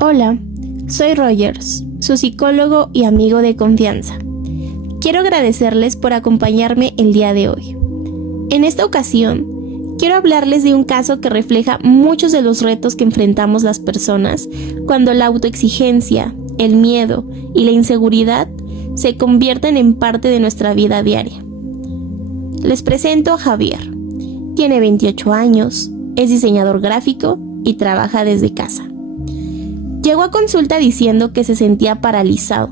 Hola, soy Rogers, su psicólogo y amigo de confianza. Quiero agradecerles por acompañarme el día de hoy. En esta ocasión, quiero hablarles de un caso que refleja muchos de los retos que enfrentamos las personas cuando la autoexigencia, el miedo y la inseguridad se convierten en parte de nuestra vida diaria. Les presento a Javier. Tiene 28 años, es diseñador gráfico y trabaja desde casa. Llegó a consulta diciendo que se sentía paralizado,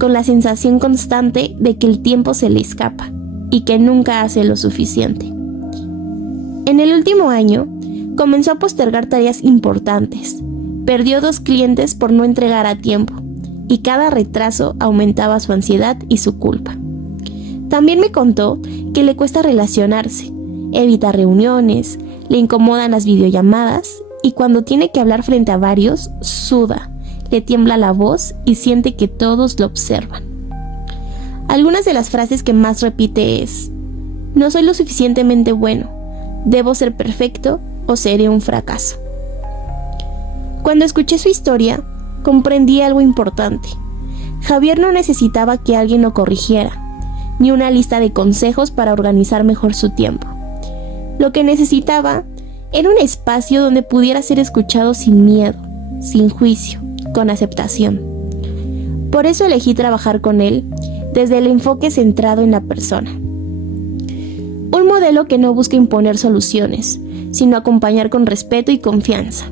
con la sensación constante de que el tiempo se le escapa y que nunca hace lo suficiente. En el último año, comenzó a postergar tareas importantes, perdió 2 clientes por no entregar a tiempo, y cada retraso aumentaba su ansiedad y su culpa. También me contó que le cuesta relacionarse, evita reuniones, le incomodan las videollamadas y cuando tiene que hablar frente a varios, suda, le tiembla la voz y siente que todos lo observan. Algunas de las frases que más repite es: no soy lo suficientemente bueno, debo ser perfecto o seré un fracaso. Cuando escuché su historia, comprendí algo importante. Javier no necesitaba que alguien lo corrigiera, ni una lista de consejos para organizar mejor su tiempo. Lo que necesitaba era un espacio donde pudiera ser escuchado sin miedo, sin juicio, con aceptación. Por eso elegí trabajar con él desde el enfoque centrado en la persona. Un modelo que no busca imponer soluciones, sino acompañar con respeto y confianza,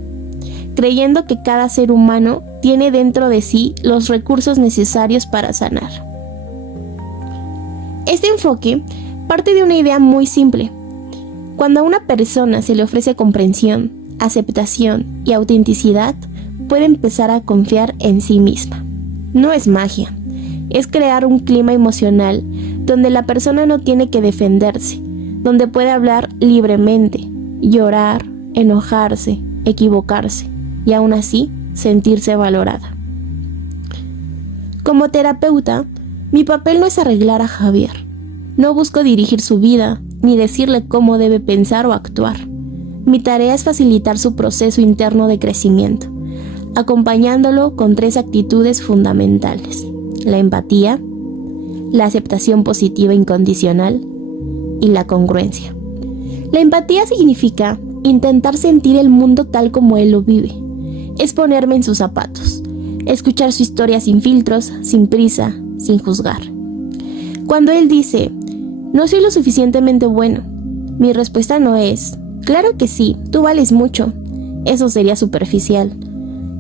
creyendo que cada ser humano tiene dentro de sí los recursos necesarios para sanar. Este enfoque parte de una idea muy simple. Cuando a una persona se le ofrece comprensión, aceptación y autenticidad, puede empezar a confiar en sí misma. No es magia, es crear un clima emocional donde la persona no tiene que defenderse, donde puede hablar libremente, llorar, enojarse, equivocarse y aún así sentirse valorada. Como terapeuta, mi papel no es arreglar a Javier. No busco dirigir su vida ni decirle cómo debe pensar o actuar. Mi tarea es facilitar su proceso interno de crecimiento, acompañándolo con 3 actitudes fundamentales: la empatía, la aceptación positiva incondicional y la congruencia. La empatía significa intentar sentir el mundo tal como él lo vive. Es ponerme en sus zapatos, escuchar su historia sin filtros, sin prisa, sin juzgar. Cuando él dice: no soy lo suficientemente bueno, mi respuesta no es: claro que sí, tú vales mucho. Eso sería superficial.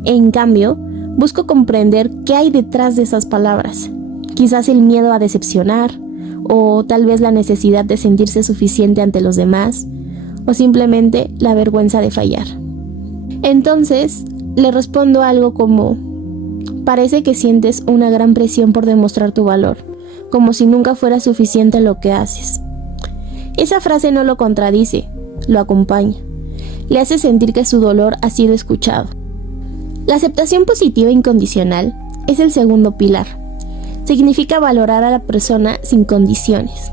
En cambio, busco comprender qué hay detrás de esas palabras. Quizás el miedo a decepcionar, o tal vez la necesidad de sentirse suficiente ante los demás, o simplemente la vergüenza de fallar. Entonces, le respondo algo como: parece que sientes una gran presión por demostrar tu valor, como si nunca fuera suficiente lo que haces. Esa frase no lo contradice, lo acompaña. Le hace sentir que su dolor ha sido escuchado. La aceptación positiva incondicional es el segundo pilar. Significa valorar a la persona sin condiciones.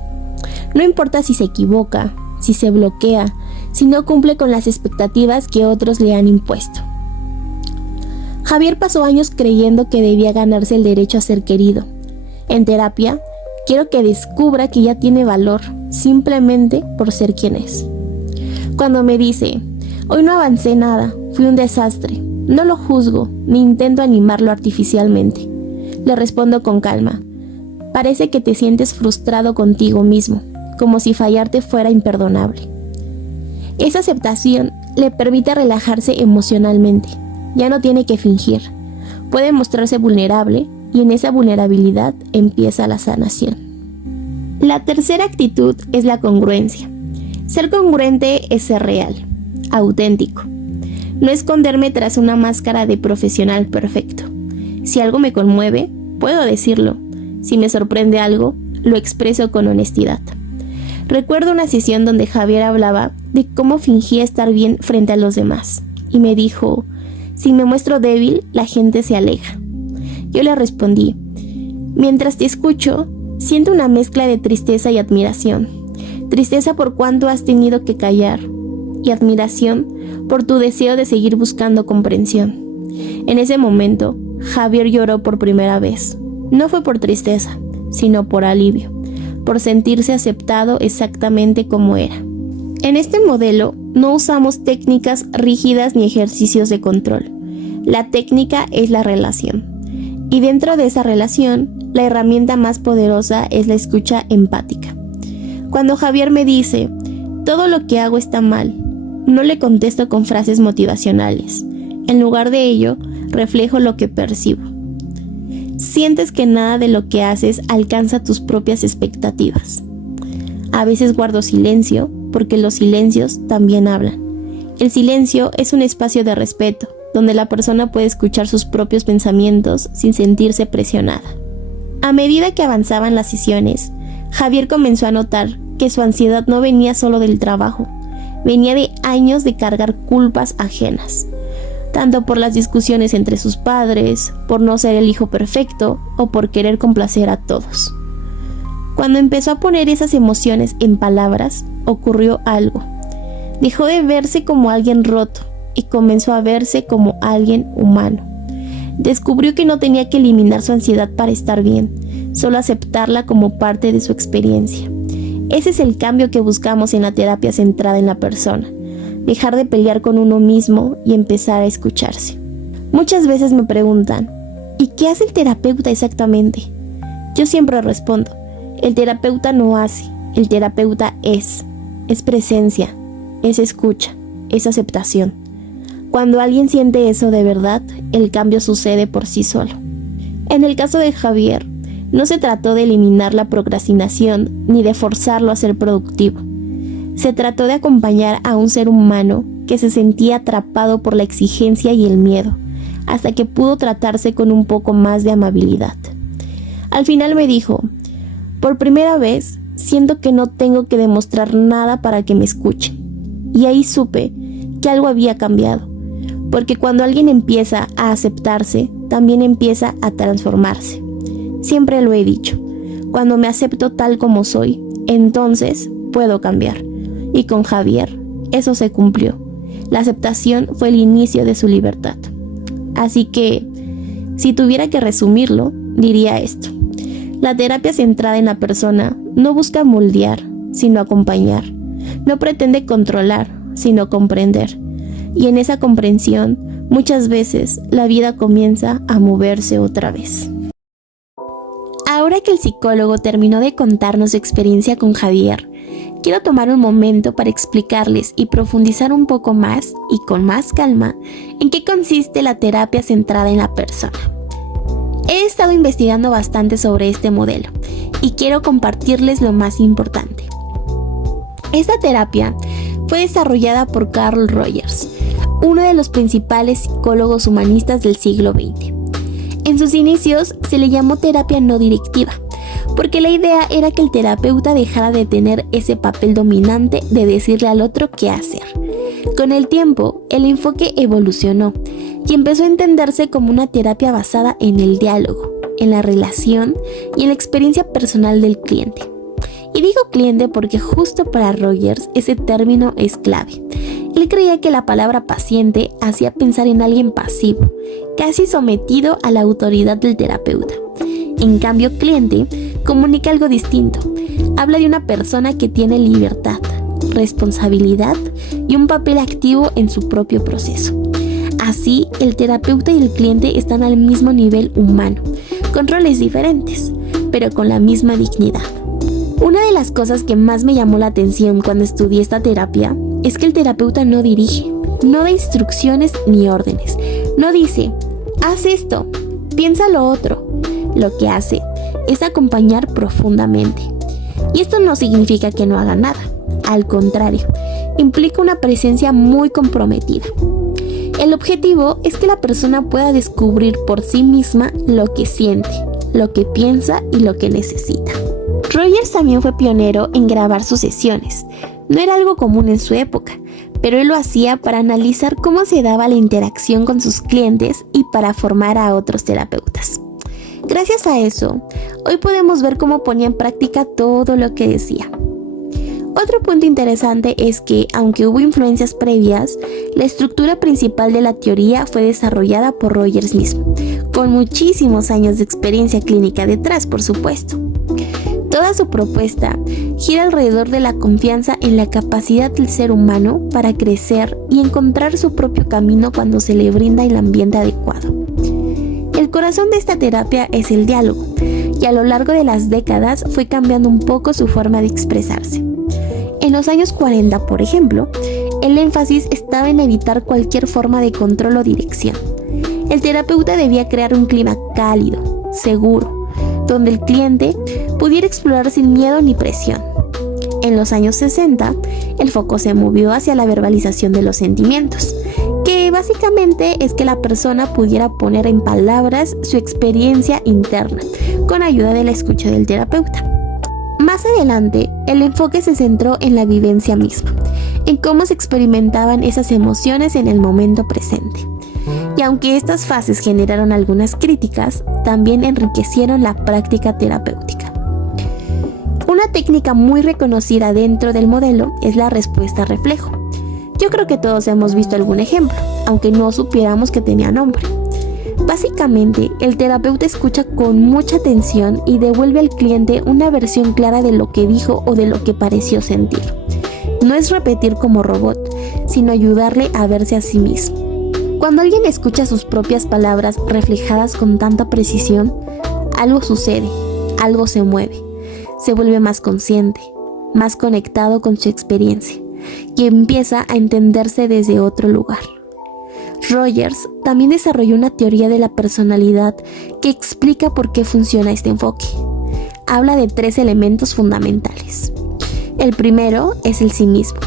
No importa si se equivoca, si se bloquea, si no cumple con las expectativas que otros le han impuesto. Javier pasó años creyendo que debía ganarse el derecho a ser querido. En terapia, quiero que descubra que ya tiene valor simplemente por ser quien es. Cuando me dice: hoy no avancé nada, fui un desastre, no lo juzgo ni intento animarlo artificialmente. Le respondo con calma: parece que te sientes frustrado contigo mismo, como si fallarte fuera imperdonable. Esa aceptación le permite relajarse emocionalmente. Ya no tiene que fingir, puede mostrarse vulnerable y en esa vulnerabilidad empieza la sanación. La tercera actitud es la congruencia. Ser congruente es ser real, auténtico. No esconderme tras una máscara de profesional perfecto. Si algo me conmueve, puedo decirlo. Si me sorprende algo, lo expreso con honestidad. Recuerdo una sesión donde Javier hablaba de cómo fingía estar bien frente a los demás y me dijo: si me muestro débil, la gente se aleja. Yo le respondí: mientras te escucho, siento una mezcla de tristeza y admiración. Tristeza por cuánto has tenido que callar y admiración por tu deseo de seguir buscando comprensión. En ese momento, Javier lloró por primera vez. No fue por tristeza, sino por alivio, por sentirse aceptado exactamente como era. En este modelo no usamos técnicas rígidas ni ejercicios de control. La técnica es la relación. Y dentro de esa relación, la herramienta más poderosa es la escucha empática. Cuando Javier me dice, todo lo que hago está mal, no le contesto con frases motivacionales. En lugar de ello, reflejo lo que percibo. Sientes que nada de lo que haces alcanza tus propias expectativas. A veces guardo silencio, porque los silencios también hablan. El silencio es un espacio de respeto, donde la persona puede escuchar sus propios pensamientos sin sentirse presionada. A medida que avanzaban las sesiones, Javier comenzó a notar que su ansiedad no venía solo del trabajo, venía de años de cargar culpas ajenas, tanto por las discusiones entre sus padres, por no ser el hijo perfecto o por querer complacer a todos. Cuando empezó a poner esas emociones en palabras, ocurrió algo. Dejó de verse como alguien roto y comenzó a verse como alguien humano. Descubrió que no tenía que eliminar su ansiedad para estar bien, solo aceptarla como parte de su experiencia. Ese es el cambio que buscamos en la terapia centrada en la persona. Dejar de pelear con uno mismo y empezar a escucharse. Muchas veces me preguntan, ¿y qué hace el terapeuta exactamente? Yo siempre respondo, el terapeuta no hace, el terapeuta es presencia, es escucha, es aceptación. Cuando alguien siente eso de verdad, el cambio sucede por sí solo. En el caso de Javier, no se trató de eliminar la procrastinación ni de forzarlo a ser productivo. Se trató de acompañar a un ser humano que se sentía atrapado por la exigencia y el miedo, hasta que pudo tratarse con un poco más de amabilidad. Al final me dijo, por primera vez siento que no tengo que demostrar nada para que me escuchen. Y ahí supe que algo había cambiado, porque cuando alguien empieza a aceptarse, también empieza a transformarse. Siempre lo he dicho, cuando me acepto tal como soy, entonces puedo cambiar. Y con Javier, eso se cumplió. La aceptación fue el inicio de su libertad. Así que, si tuviera que resumirlo, diría esto. La terapia centrada en la persona no busca moldear, sino acompañar. No pretende controlar, sino comprender. Y en esa comprensión, muchas veces, la vida comienza a moverse otra vez. Ahora que el psicólogo terminó de contarnos su experiencia con Javier, quiero tomar un momento para explicarles y profundizar un poco más y con más calma en qué consiste la terapia centrada en la persona. He estado investigando bastante sobre este modelo y quiero compartirles lo más importante. Esta terapia fue desarrollada por Carl Rogers, uno de los principales psicólogos humanistas del siglo XX. En sus inicios se le llamó terapia no directiva, porque la idea era que el terapeuta dejara de tener ese papel dominante de decirle al otro qué hacer. Con el tiempo, el enfoque evolucionó y empezó a entenderse como una terapia basada en el diálogo, en la relación y en la experiencia personal del cliente. Y digo cliente porque justo para Rogers ese término es clave. Él creía que la palabra paciente hacía pensar en alguien pasivo, casi sometido a la autoridad del terapeuta. En cambio, cliente comunica algo distinto. Habla de una persona que tiene libertad, responsabilidad y un papel activo en su propio proceso. Así, el terapeuta y el cliente están al mismo nivel humano, con roles diferentes, pero con la misma dignidad. Una de las cosas que más me llamó la atención cuando estudié esta terapia es que el terapeuta no dirige, no da instrucciones ni órdenes. No dice, haz esto, piensa lo otro. Lo que hace es acompañar profundamente. Y esto no significa que no haga nada. Al contrario, implica una presencia muy comprometida. El objetivo es que la persona pueda descubrir por sí misma lo que siente, lo que piensa y lo que necesita. Rogers también fue pionero en grabar sus sesiones. No era algo común en su época, pero él lo hacía para analizar cómo se daba la interacción con sus clientes y para formar a otros terapeutas. Gracias a eso, hoy podemos ver cómo ponía en práctica todo lo que decía. Otro punto interesante es que, aunque hubo influencias previas, la estructura principal de la teoría fue desarrollada por Rogers mismo, con muchísimos años de experiencia clínica detrás, por supuesto. Toda su propuesta gira alrededor de la confianza en la capacidad del ser humano para crecer y encontrar su propio camino cuando se le brinda el ambiente adecuado. El corazón de esta terapia es el diálogo, y a lo largo de las décadas fue cambiando un poco su forma de expresarse. En los años 40, por ejemplo, el énfasis estaba en evitar cualquier forma de control o dirección. El terapeuta debía crear un clima cálido, seguro, donde el cliente pudiera explorar sin miedo ni presión. En los años 60, el foco se movió hacia la verbalización de los sentimientos, que básicamente es que la persona pudiera poner en palabras su experiencia interna, con ayuda de la escucha del terapeuta. Más adelante, el enfoque se centró en la vivencia misma, en cómo se experimentaban esas emociones en el momento presente. Y aunque estas fases generaron algunas críticas, también enriquecieron la práctica terapéutica. Una técnica muy reconocida dentro del modelo es la respuesta reflejo. Yo creo que todos hemos visto algún ejemplo, aunque no supiéramos que tenía nombre. Básicamente, el terapeuta escucha con mucha atención y devuelve al cliente una versión clara de lo que dijo o de lo que pareció sentir. No es repetir como robot, sino ayudarle a verse a sí mismo. Cuando alguien escucha sus propias palabras reflejadas con tanta precisión, algo sucede, algo se mueve, se vuelve más consciente, más conectado con su experiencia y empieza a entenderse desde otro lugar. Rogers también desarrolló una teoría de la personalidad que explica por qué funciona este enfoque. Habla de 3 elementos fundamentales. El primero es el sí mismo,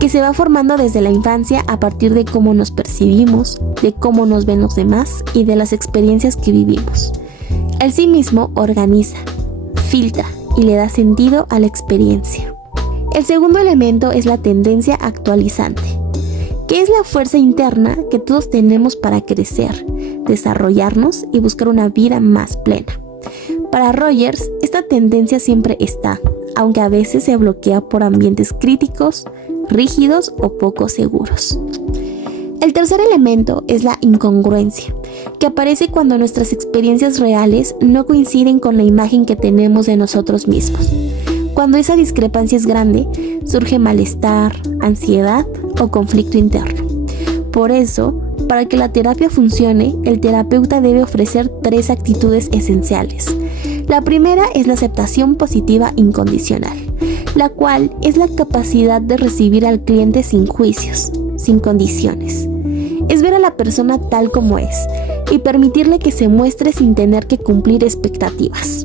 que se va formando desde la infancia a partir de cómo nos percibimos, de cómo nos ven los demás y de las experiencias que vivimos. El sí mismo organiza, filtra y le da sentido a la experiencia. El segundo elemento es la tendencia actualizante, que es la fuerza interna que todos tenemos para crecer, desarrollarnos y buscar una vida más plena. Para Rogers, esta tendencia siempre está, aunque a veces se bloquea por ambientes críticos, rígidos o poco seguros. El tercer elemento es la incongruencia, que aparece cuando nuestras experiencias reales no coinciden con la imagen que tenemos de nosotros mismos. Cuando esa discrepancia es grande, surge malestar, ansiedad o conflicto interno. Por eso, para que la terapia funcione, el terapeuta debe ofrecer 3 actitudes esenciales. La primera es la aceptación positiva incondicional, la cual es la capacidad de recibir al cliente sin juicios, sin condiciones. Es ver a la persona tal como es y permitirle que se muestre sin tener que cumplir expectativas.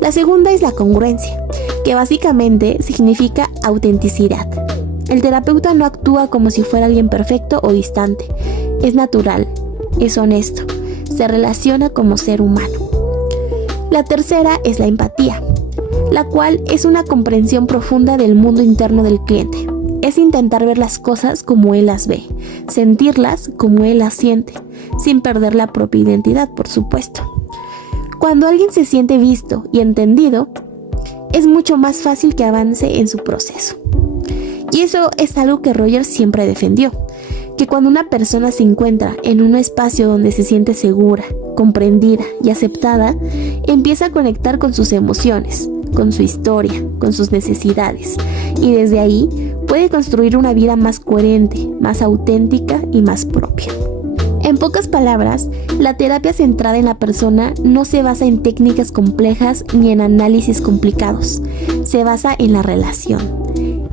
La segunda es la congruencia, que básicamente significa autenticidad. El terapeuta no actúa como si fuera alguien perfecto o distante. Es natural, es honesto, se relaciona como ser humano. La tercera es la empatía, la cual es una comprensión profunda del mundo interno del cliente. Es intentar ver las cosas como él las ve, sentirlas como él las siente, sin perder la propia identidad, por supuesto. Cuando alguien se siente visto y entendido, es mucho más fácil que avance en su proceso. Y eso es algo que Rogers siempre defendió, que cuando una persona se encuentra en un espacio donde se siente segura, comprendida y aceptada, empieza a conectar con sus emociones, con su historia, con sus necesidades, y desde ahí puede construir una vida más coherente, más auténtica y más propia. En pocas palabras, la terapia centrada en la persona no se basa en técnicas complejas ni en análisis complicados. Se basa en la relación,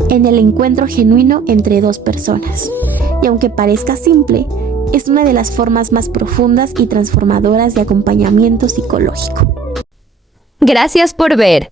en el encuentro genuino entre 2 personas. Y aunque parezca simple, es una de las formas más profundas y transformadoras de acompañamiento psicológico. Gracias por ver.